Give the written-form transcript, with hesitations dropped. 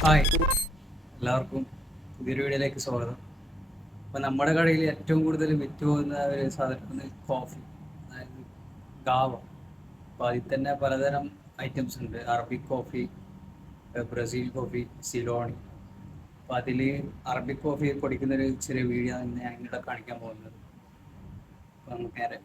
Hi, എല്ലാവർക്കും പുതിയൊരു വീഡിയോയിലേക്ക് സ്വാഗതം. അപ്പോൾ നമ്മുടെ കടയിൽ ഏറ്റവും കൂടുതൽ വിറ്റ് പോകുന്ന ഒരു സാധനമാണ് കോഫി, അതായത് ഗാവ. അപ്പോൾ അതിൽ തന്നെ പലതരം ഐറ്റംസ് ഉണ്ട്. അറബിക് കോഫി, ബ്രസീൽ കോഫി, സിലോണി. അപ്പോൾ അതിൽ അറബിക് കോഫി പൊടിക്കുന്നൊരു ചെറിയ വീഡിയോ ആണ് ഞാൻ ഇവിടെ കാണിക്കാൻ പോകുന്നത്. അപ്പോൾ നമുക്ക് നേരെ